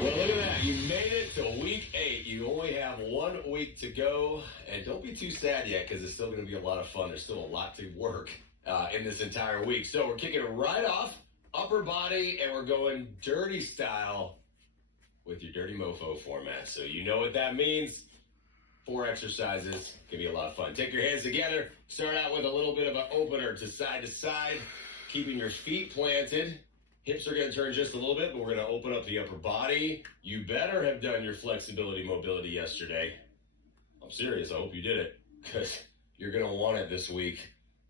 Well, look at that. You made it to week 8. You only have 1 week to go. And don't be too sad yet because it's still going to be a lot of fun. There's still a lot to work in this entire week. So we're kicking it right off, upper body, and we're going dirty style with your dirty mofo format. So you know what that means. 4 exercises. Can be a lot of fun. Take your hands together. Start out with a little bit of an opener to side, keeping your feet planted. Hips are going to turn just a little bit, but we're going to open up the upper body. You better have done your flexibility mobility yesterday. I'm serious. I hope you did it because you're going to want it this week.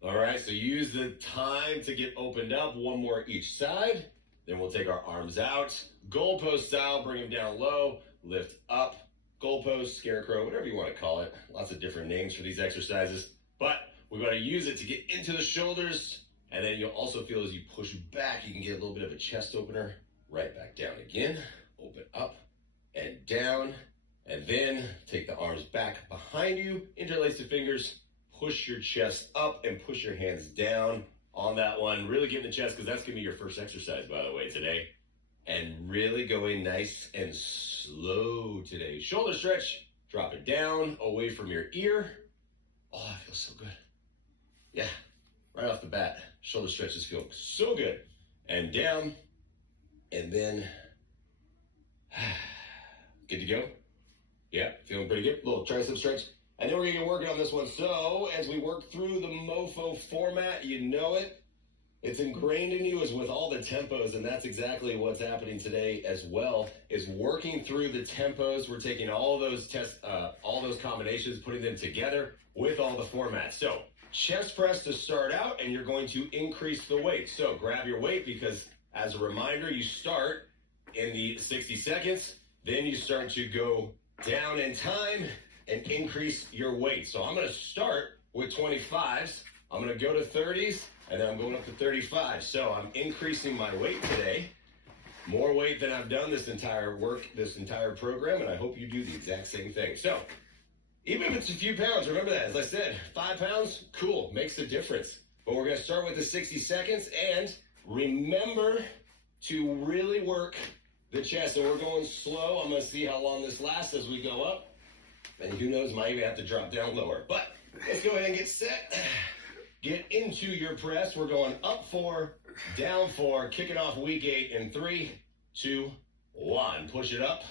All right, so use the time to get opened up. 1 more each side. Then we'll take our arms out. Goalpost style, bring them down low, lift up. Goalpost, scarecrow, whatever you want to call it. Lots of different names for these exercises. But we're going to use it to get into the shoulders. And then you'll also feel as you push back, you can get a little bit of a chest opener. Right back down again. Open up and down. And then take the arms back behind you. Interlace the fingers. Push your chest up and push your hands down on that one. Really get in the chest because that's going to be your first exercise, by the way, today. And really going nice and slow today. Shoulder stretch. Drop it down away from your ear. Oh, that feels so good. Yeah, right off the bat. Shoulder stretches feel so good. And down. And then, good to go? Yeah, feeling pretty good. Little tricep stretch. And then we're going to get working on this one. So, as we work through the mofo format, you know it. It's ingrained in you as with all the tempos, and that's exactly what's happening today as well, is working through the tempos. We're taking all those all those combinations, putting them together with all the formats. So, chest press to start out, and you're going to increase the weight. So, grab your weight because, as a reminder, you start in the 60 seconds, then you start to go down in time and increase your weight. So, I'm going to start with 25s. I'm going to go to 30s. And then I'm going up to 35. So I'm increasing my weight today. More weight than I've done this entire program, and I hope you do the exact same thing. So even if it's a few pounds, remember that. As I said, 5 pounds, cool, makes a difference. But we're going to start with the 60 seconds, and remember to really work the chest. So we're going slow. I'm going to see how long this lasts as we go up. And who knows, might even have to drop down lower. But let's go ahead and get set. Get into your press. We're going up 4, down 4, kicking off week 8 in 3, 2, 1. Push it up,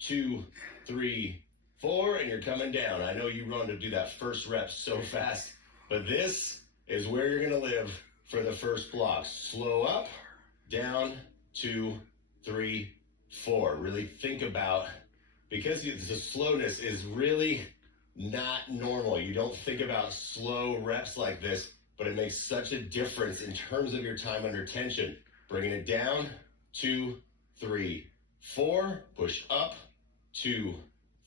2, 3, 4, and you're coming down. I know you run to do that first rep so fast, but this is where you're going to live for the first block. Slow up, down, 2, 3, 4. Really think about, because the slowness is really not normal. You don't think about slow reps like this, but it makes such a difference in terms of your time under tension. Bringing it down, 2, 3, 4. Push up, 2,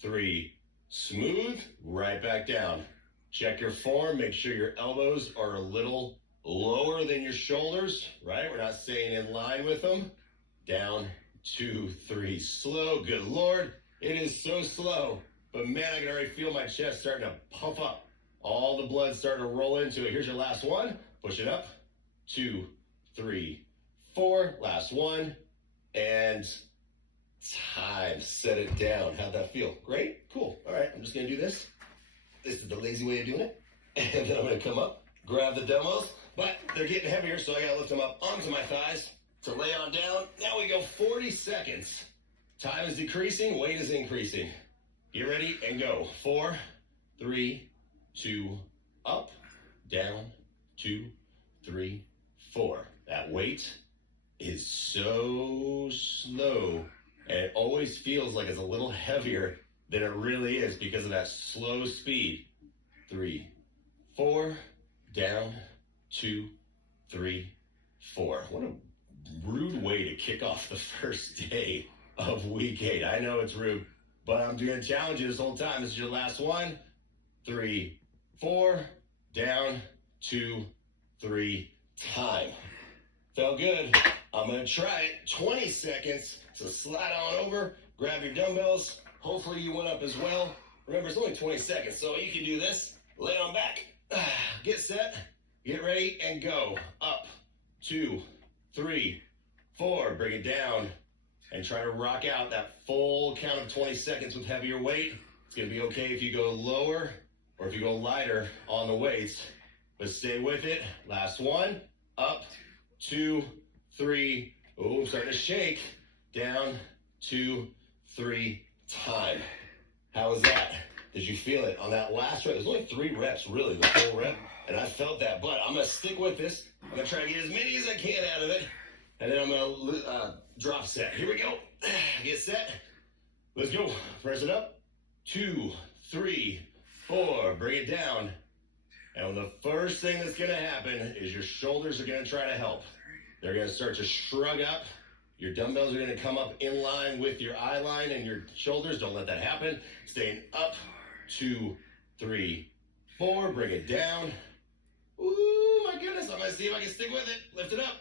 3. Smooth, right back down. Check your form. Make sure your elbows are a little lower than your shoulders, right? We're not staying in line with them. Down, 2, 3. Slow. Good Lord. It is so slow. But man, I can already feel my chest starting to pump up. All the blood starting to roll into it. Here's your last one. Push it up. 2, 3, 4. Last one. And time. Set it down. How'd that feel? Great? Cool. All right, I'm just going to do this. This is the lazy way of doing it. And then I'm going to come up, grab the dumbbells. But they're getting heavier, so I got to lift them up onto my thighs to lay on down. Now we go 40 seconds. Time is decreasing. Weight is increasing. Get ready and go. 4, 3, 2, up, down, 2, 3, 4. That weight is so slow, and it always feels like it's a little heavier than it really is because of that slow speed. 3, 4, down, 2, 3, 4. What a rude way to kick off the first day of week 8. I know it's rude, but I'm going to challenge you this whole time. This is your last one. 3, 4, down, 2, 3, time. Felt good. I'm going to try it. 20 seconds. So slide on over, grab your dumbbells. Hopefully you went up as well. Remember, it's only 20 seconds, so you can do this. Lay on back. Get set. Get ready and go. Up, 2, 3, 4. Bring it down. and try to rock out that full count of 20 seconds with heavier weight. It's going to be okay if you go lower or if you go lighter on the weights, but stay with it. Last one, up, 2, 3, oh, starting to shake, down, 2, 3, time. How was that? Did you feel it on that last rep? There's only 3 reps, really, the full rep, and I felt that, but I'm going to stick with this. I'm going to try to get as many as I can out of it, and then I'm going to drop set. Here we go. Get set. Let's go. Press it up. 2, 3, 4. Bring it down. And the first thing that's going to happen is your shoulders are going to try to help. They're going to start to shrug up. Your dumbbells are going to come up in line with your eye line and your shoulders. Don't let that happen. Staying up. 2, 3, 4. Bring it down. Ooh, my goodness. I'm going to see if I can stick with it. Lift it up.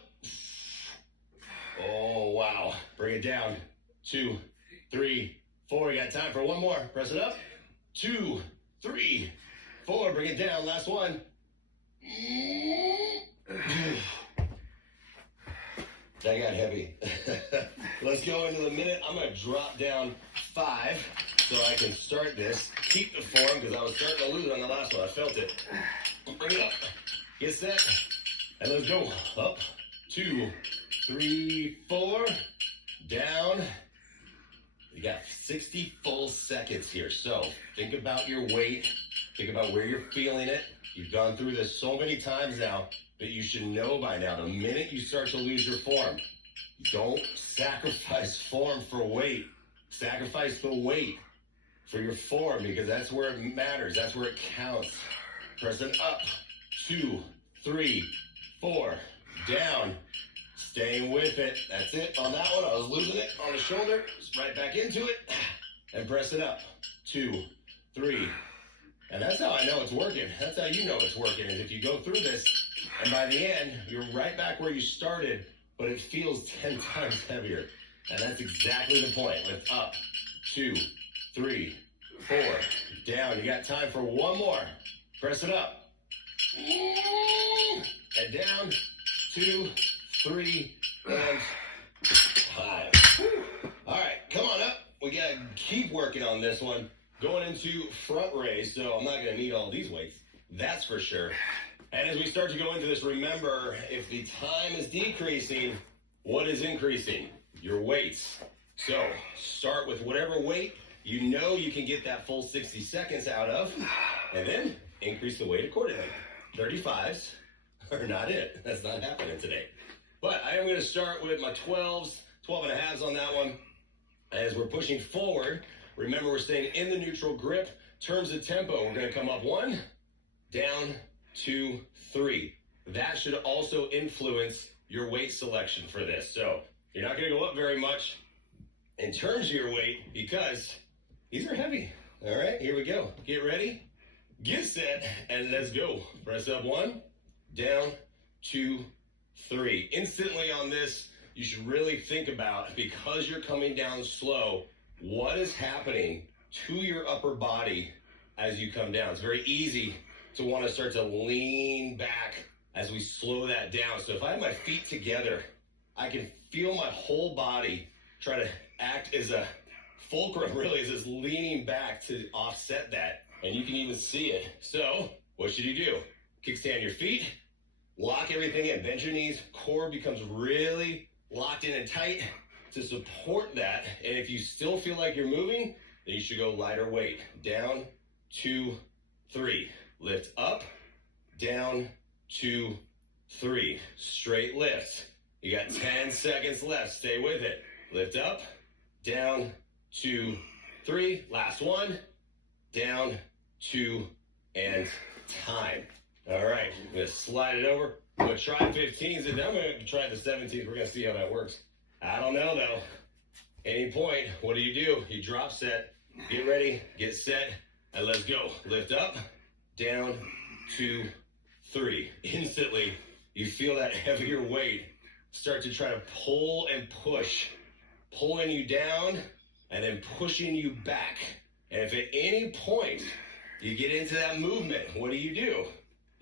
Oh, wow. Bring it down. 2, 3, 4. You got time for one more. Press it up. 2, 3, 4. Bring it down. Last one. That got heavy. Let's go into the minute. I'm going to drop down 5 so I can start this. Keep the form because I was starting to lose it on the last one. I felt it. Bring it up. Get set. And let's go. Up. 2, 3, 4. Down. You got 60 full seconds here. So think about your weight. Think about where you're feeling it. You've gone through this so many times now that you should know by now. The minute you start to lose your form, don't sacrifice form for weight. Sacrifice the weight for your form because that's where it matters. That's where it counts. Pressing up. 2, 3, 4. Down. Staying with it. That's it. On that one, I was losing it on the shoulder. Just right back into it. And press it up. 2, 3. And that's how I know it's working. That's how you know it's working, is if you go through this, and by the end, you're right back where you started, but it feels 10 times heavier. And that's exactly the point. Lift up. 2, 3, 4. Down. You got time for one more. Press it up. And down. 2, 3, and 5. All right, come on up. We got to keep working on this one. Going into front raise, so I'm not going to need all these weights. That's for sure. And as we start to go into this, remember, if the time is decreasing, what is increasing? Your weights. So start with whatever weight you know you can get that full 60 seconds out of, and then increase the weight accordingly. 35s are not it. That's not happening today. But I am going to start with my 12s, 12 and a halves on that one. As we're pushing forward, remember we're staying in the neutral grip. Terms of tempo, we're going to come up 1, down, 2, 3. That should also influence your weight selection for this. So you're not going to go up very much in terms of your weight because these are heavy. All right, here we go. Get ready, get set, and let's go. Press up 1, down, 2, 3. Instantly on this, you should really think about, because you're coming down slow, what is happening to your upper body as you come down. It's very easy to want to start to lean back as we slow that down. So if I have my feet together, I can feel my whole body try to act as a fulcrum, really, as this leaning back to offset that. And you can even see it. So what should you do? Kickstand your feet, lock everything in, bend your knees, core becomes really locked in and tight to support that. And if you still feel like you're moving, then you should go lighter weight. Down, 2, 3. Lift up, down, 2, 3. Straight lift. You got 10 seconds left. Stay with it. Lift up, down, 2, 3. Last one, down, 2, and time. All right, I'm going to slide it over. I'm going to try 15s, and then I'm going to try the 17s. We're going to see how that works. I don't know, though. Any point, what do? You drop set, get ready, get set, and let's go. Lift up, down, 2, 3. Instantly, you feel that heavier weight start to try to pull and push, pulling you down and then pushing you back. And if at any point you get into that movement, what do?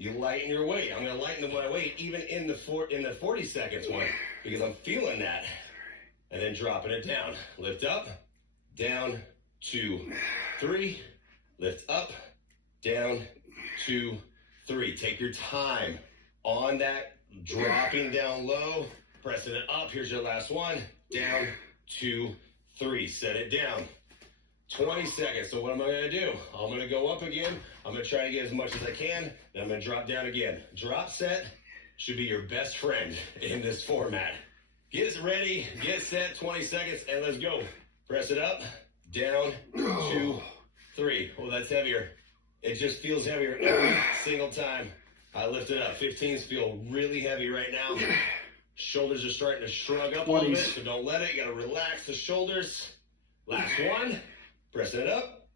You lighten your weight. I'm going to lighten my weight even in the 40 seconds one because I'm feeling that. and then dropping it down. Lift up, down, 2, 3. Lift up, down, 2, 3. Take your time on that, dropping down low, pressing it up. Here's your last one. Down, 2, 3. Set it down. 20 seconds. So what am I going to do? I'm going to go up again. I'm going to try to get as much as I can. Then I'm going to drop down again. Drop set should be your best friend in this format. Get ready, get set, 20 seconds, and let's go. Press it up, down, 2, 3. Oh, that's heavier. It just feels heavier every single time I lift it up. 15s feel really heavy right now. Shoulders are starting to shrug up a little bit, so don't let it. You got to relax the shoulders. Last one. Pressing it up.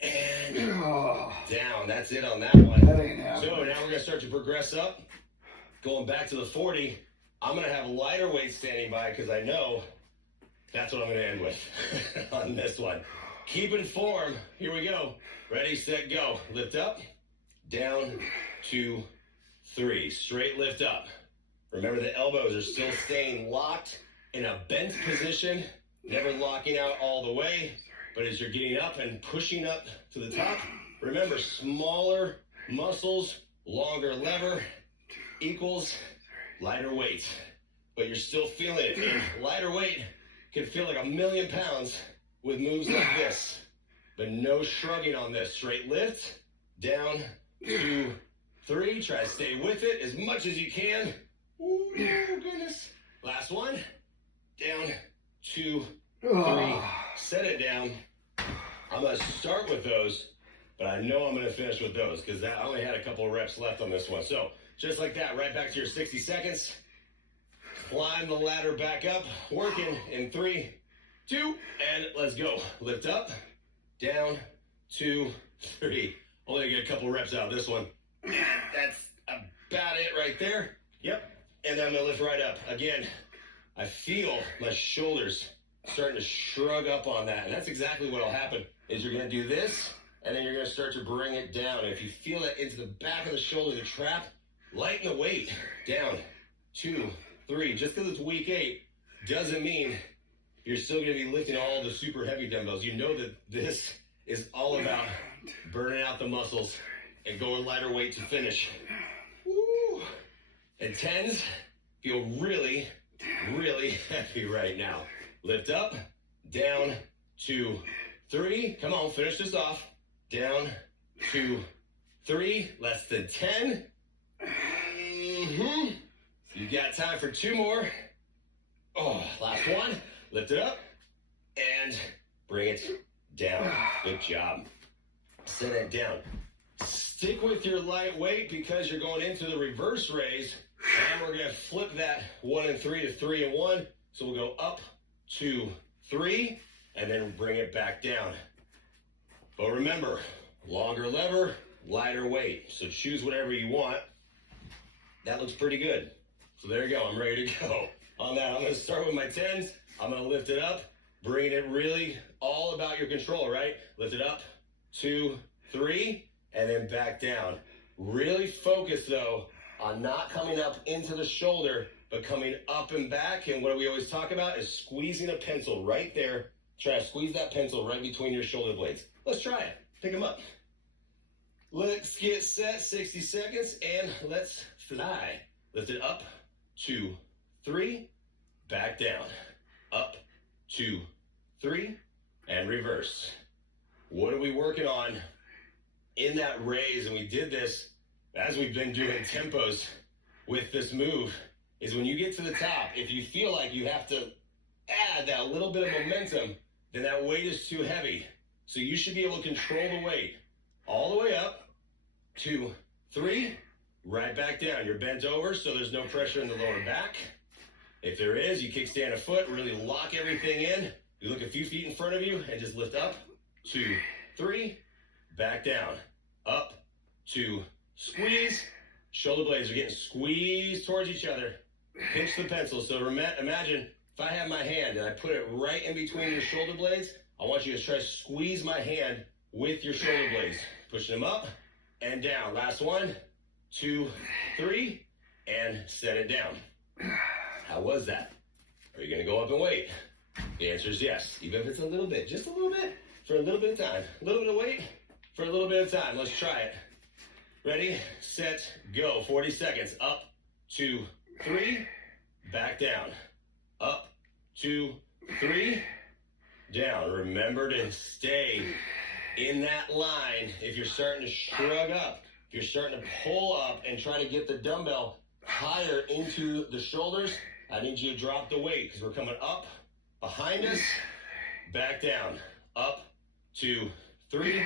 And down. That's it on that one. So now we're going to start to progress up. Going back to the 40. I'm going to have lighter weights standing by because I know that's what I'm going to end with on this one. Keep in form. Here we go. Ready, set, go. Lift up, down, 2, 3. Straight lift up. Remember, the elbows are still staying locked in a bent position, never locking out all the way. But as you're getting up and pushing up to the top, remember, smaller muscles, longer lever equals lighter weight. But you're still feeling it. And lighter weight can feel like 1,000,000 pounds with moves like this. But no shrugging on this. Straight lift, down, 2, 3. Try to stay with it as much as you can. Oh, goodness. Last one. Down, 2, 3. Set it down. I'm going to start with those, but I know I'm going to finish with those because I only had a couple of reps left on this one. So just like that, right back to your 60 seconds. Climb the ladder back up. Working in 3, 2, and let's go. Lift up, down, 2, 3. Only get a couple reps out of this one. That's about it right there. Yep. And then I'm going to lift right up. Again, I feel my shoulders starting to shrug up on that. And that's exactly what will happen is you're going to do this, and then you're going to start to bring it down. And if you feel that into the back of the shoulder, the trap, lighten the weight. Down, 2, 3. Just because it's week 8 doesn't mean you're still going to be lifting all the super heavy dumbbells. You know that this is all about burning out the muscles and going lighter weight to finish. Woo. And 10s feel really, really heavy right now. Lift up, down, 2, 3. Come on, finish this off. Down, 2, 3. Less than 10. You got time for 2 more. Oh, last one. Lift it up and bring it down. Good job. Set it down. Stick with your light weight because you're going into the reverse raise. And we're going to flip that 1 and 3 to 3 and 1. So we'll go up, 2, 3, and then bring it back down. But remember, longer lever, lighter weight. So choose whatever you want. That looks pretty good. So there you go. I'm ready to go. On that, I'm going to start with my 10s. I'm going to lift it up, bring it really all about your control, right? Lift it up, 2, 3, and then back down. Really focus, though, on not coming up into the shoulder, but coming up and back. And what we always talk about is squeezing a pencil right there. Try to squeeze that pencil right between your shoulder blades. Let's try it. Pick them up. Let's get set, 60 seconds, and let's fly. Lift it up, 2, 3, back down. Up, 2, 3, and reverse. What are we working on in that raise? And we did this as we've been doing tempos with this move, is when you get to the top, if you feel like you have to add that little bit of momentum, then that weight is too heavy. So you should be able to control the weight all the way up, 2, 3, right back down. You're bent over, so there's no pressure in the lower back. If there is, you kickstand a foot, really lock everything in. You look a few feet in front of you and just lift up, 2, 3, back down, up, 2, squeeze. Shoulder blades are getting squeezed towards each other. Pinch the pencil. So imagine if I have my hand and I put it right in between your shoulder blades, I want you to try to squeeze my hand with your shoulder blades. Pushing them up and down. Last one, 2, 3, and set it down. How was that? Are you going to go up and wait? The answer is yes, even if it's a little bit, just a little bit, for a little bit of time. A little bit of weight for a little bit of time. Let's try it. Ready, set, go. 40 seconds. Up, 2, 3, back down. Up, 2, 3, down. Remember to stay in that line. If you're starting to shrug up, if you're starting to pull up and try to get the dumbbell higher into the shoulders, I need you to drop the weight because we're coming up, behind us, back down. Up, 2, 3,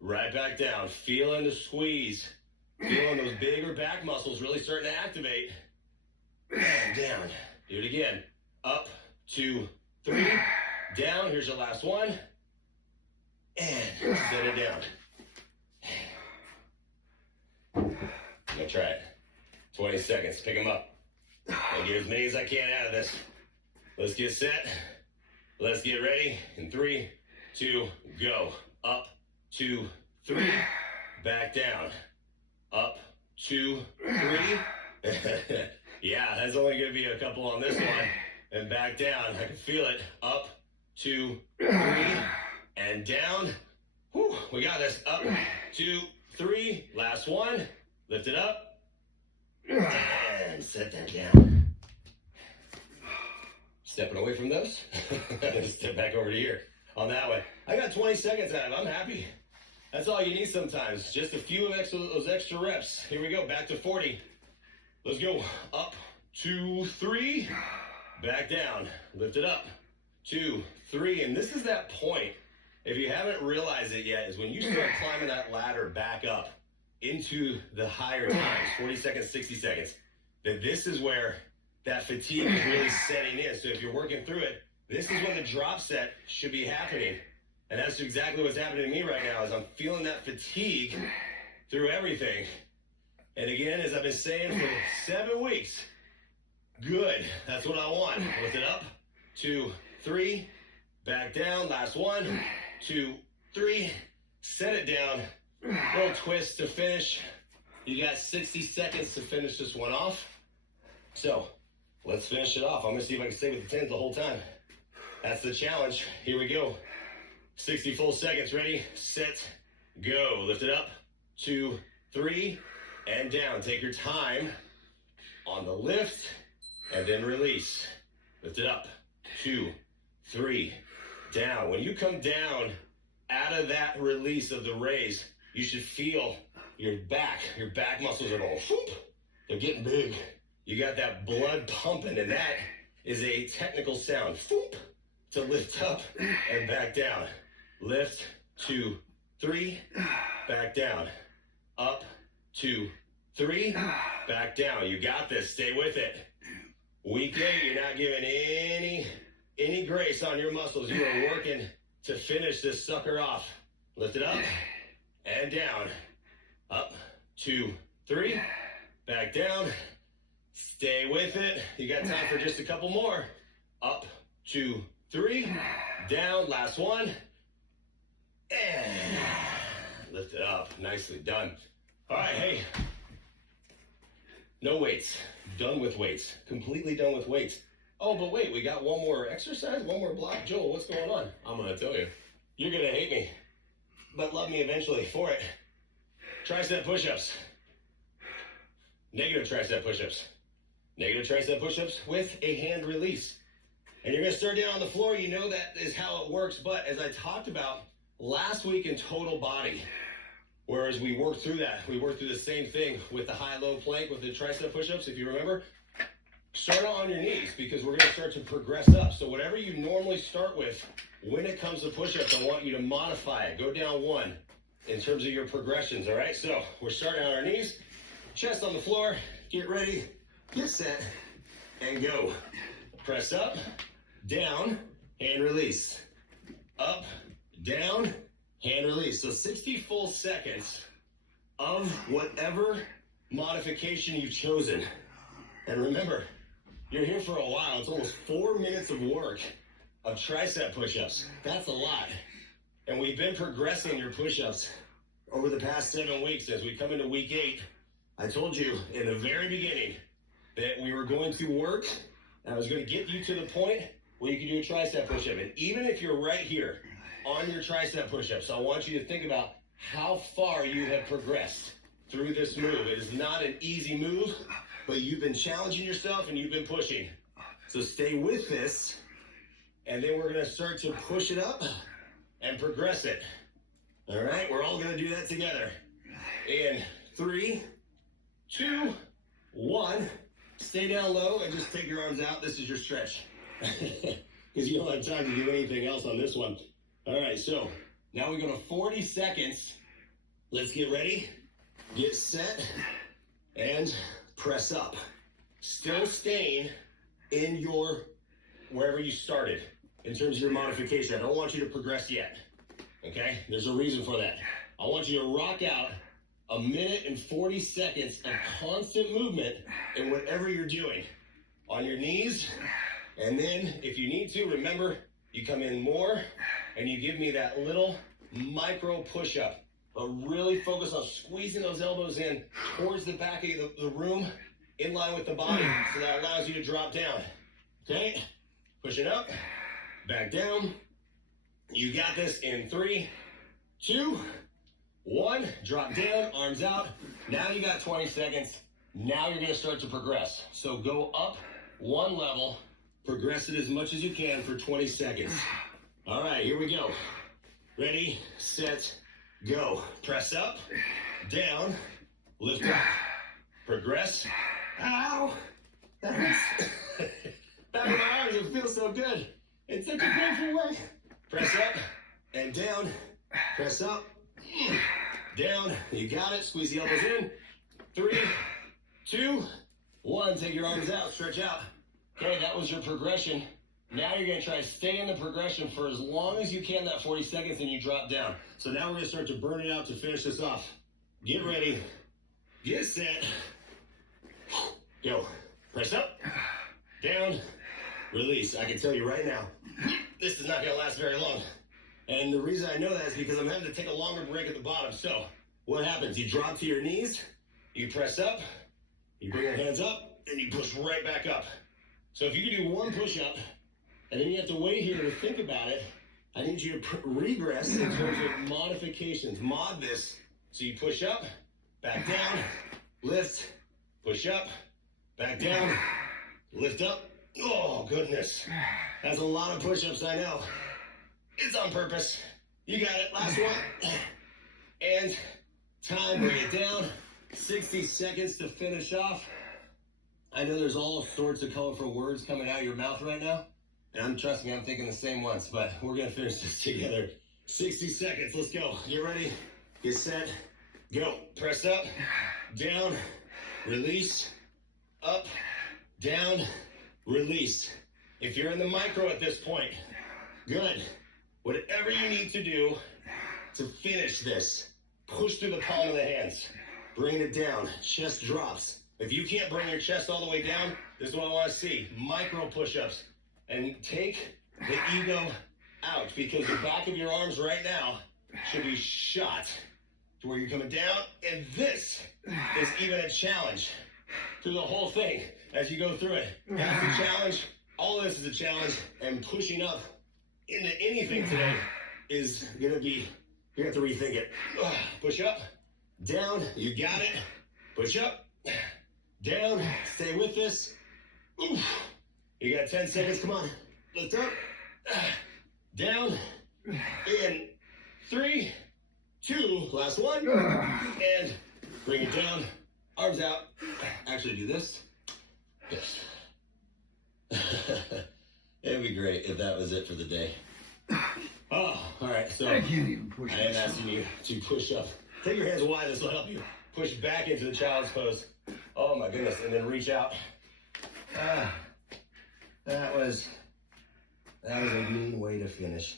right back down. Feeling the squeeze. Feeling those bigger back muscles really starting to activate. And down. Do it again. Up, 2, 3, down. Here's your last one. And set it down. I'm gonna try it. 20 seconds. Pick them up. I'll get as many as I can out of this. Let's get set. Let's get ready. In 3, 2, go. Up, 2, 3, back down. Up, 2, 3. Yeah, that's only going to be a couple on this one. And back down. I can feel it. Up, 2, 3, and down. Whew, we got this. Up, 2, 3. Last one. Lift it up. And set that down. Stepping away from those. Step back over to here. On that one. I got 20 seconds out of it. I'm happy. That's all you need sometimes. Just a few of those extra reps. Here we go. Back to 40. Let's go. Up, 2, 3. Back down. Lift it up. 2, 3. And this is that point, if you haven't realized it yet, is when you start climbing that ladder back up into the higher times, 40 seconds, 60 seconds, that this is where that fatigue is really setting in. So if you're working through it, this is when the drop set should be happening. And that's exactly what's happening to me right now, is I'm feeling that fatigue through everything. And again, as I've been saying for 7 weeks, good. That's what I want. Lift it up. 2, 3. Back down. Last one. 2, 3. Set it down. Little twist to finish. You got 60 seconds to finish this one off. So let's finish it off. I'm going to see if I can stay with the 10s the whole time. That's the challenge. Here we go. 60 full seconds. Ready, set, go. Lift it up. 2, 3, and down. Take your time on the lift and then release. Lift it up. 2, 3, down. When you come down out of that release of the raise, you should feel your back muscles are going, whoop, they're getting big. You got that blood pumping, and that is a technical sound. Whoop, to lift up and back down. Lift, 2, 3, back down. Up, 2, 3, back down. You got this. Stay with it. Week 8, you're not giving any grace on your muscles. You are working to finish this sucker off. Lift it up and down. Up, 2, 3, back down. Stay with it. You got time for just a couple more. Up, 2, 3, down. Last one. And lift it up. Nicely done. All right, hey. No weights. Done with weights. Completely done with weights. Oh, but wait, we got one more exercise, one more block. Joel, what's going on? I'm going to tell you. You're going to hate me, but love me eventually for it. Tricep push-ups. Negative tricep push-ups. Negative tricep push-ups with a hand release. And you're going to start down on the floor. You know that is how it works. But as I talked about last week in total body, whereas we worked through that, we worked through the same thing with the high-low plank with the tricep push-ups, if you remember. Start on your knees because we're going to start to progress up. So whatever you normally start with, when it comes to push-ups, I want you to modify it. Go down 1 in terms of your progressions, all right? So we're starting on our knees, chest on the floor, get ready, get set, and go. Press up, down, hand release. Up, down, hand release. So 60 full seconds of whatever modification you've chosen. And remember, you're here for a while. It's almost 4 minutes of work of tricep push-ups. That's a lot. And we've been progressing your push-ups over the past 7 weeks. As we come into week 8, I told you in the very beginning that we were going to work, and I was going to get you to the point well, you can do a tricep push-up. And even if you're right here on your tricep push-ups, I want you to think about how far you have progressed through this move. It is not an easy move, but you've been challenging yourself and you've been pushing. So stay with this, and then we're going to start to push it up and progress it. All right, we're all going to do that together. In 3, 2, 1. Stay down low and just take your arms out. This is your stretch. Because you don't have time to do anything else on this one. All right, so now we go to 40 seconds. Let's get ready, get set, and press up. Still staying in your, wherever you started in terms of your modification. I don't want you to progress yet, okay? There's a reason for that. I want you to rock out a minute and 40 seconds of constant movement in whatever you're doing. On your knees, and then if you need to, remember, you come in more and you give me that little micro push-up. But really focus on squeezing those elbows in towards the back of the room, in line with the body, so that allows you to drop down. Okay? Pushing up, back down. You got this in 3, 2, 1. Drop down, arms out. Now you got 20 seconds. Now you're going to start to progress. So go up 1 level, progress it as much as you can for 20 seconds. All right, here we go. Ready, set, go. Press up, down, lift up, progress. Ow! That hurts. Back of my arms, it feels so good. It's such a painful way. Press up and down. Press up, down. You got it. Squeeze the elbows in. 3, 2, 1. Take your arms out. Stretch out. Okay, that was your progression. Now you're going to try to stay in the progression for as long as you can, that 40 seconds, and you drop down. So now we're going to start to burn it out to finish this off. Get ready. Get set. Go. Press up. Down. Release. I can tell you right now, this is not going to last very long. And the reason I know that is because I'm having to take a longer break at the bottom. So what happens? You drop to your knees. You press up. You bring your hands up. And you push right back up. So if you can do 1 push-up, and then you have to wait here to think about it, I need you to regress in terms of modifications. Mod this. So you push up, back down, lift, push up, back down, lift up. Oh, goodness. That's a lot of push-ups, I know. It's on purpose. You got it. Last one. And time, bring it down. 60 seconds to finish off. I know there's all sorts of colorful words coming out of your mouth right now. And trust me, I'm thinking the same ones, but we're going to finish this together. 60 seconds. Let's go. Get ready. Get set. Go. Press up, down, release, up, down, release. If you're in the micro at this point, good. Whatever you need to do to finish this, push through the palm of the hands. Bring it down. Chest drops. If you can't bring your chest all the way down, this is what I want to see. Micro push-ups. And take the ego out, because the back of your arms right now should be shot to where you're coming down. And this is even a challenge through the whole thing as you go through it. That's a challenge. All of this is a challenge. And pushing up into anything today is going to be, you have to rethink it. Push up, down, you got it. Push up, down, stay with this. Oof. You got 10 seconds, come on. Lift up, down, in 3, 2, last one, and bring it down, arms out. Actually do this. Yes. It'd be great if that was it for the day. Oh, all right, so I am asking you to push up. Take your hands wide, this will help you. Push back into the child's pose. Oh my goodness, and then reach out. That was a mean way to finish.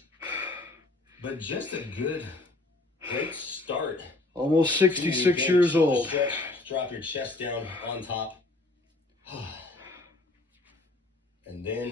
But just a great start. Almost 66 years old. Stretch, drop your chest down on top. And then